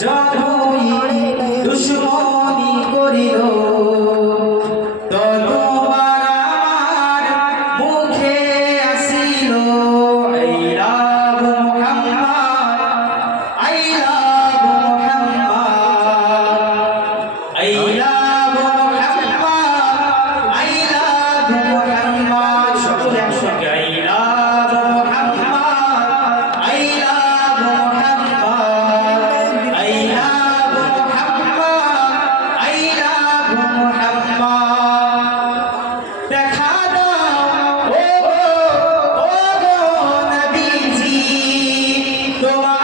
যতই দুশ্মনী করিল। মুখে আসিল। এই রাগ তোমার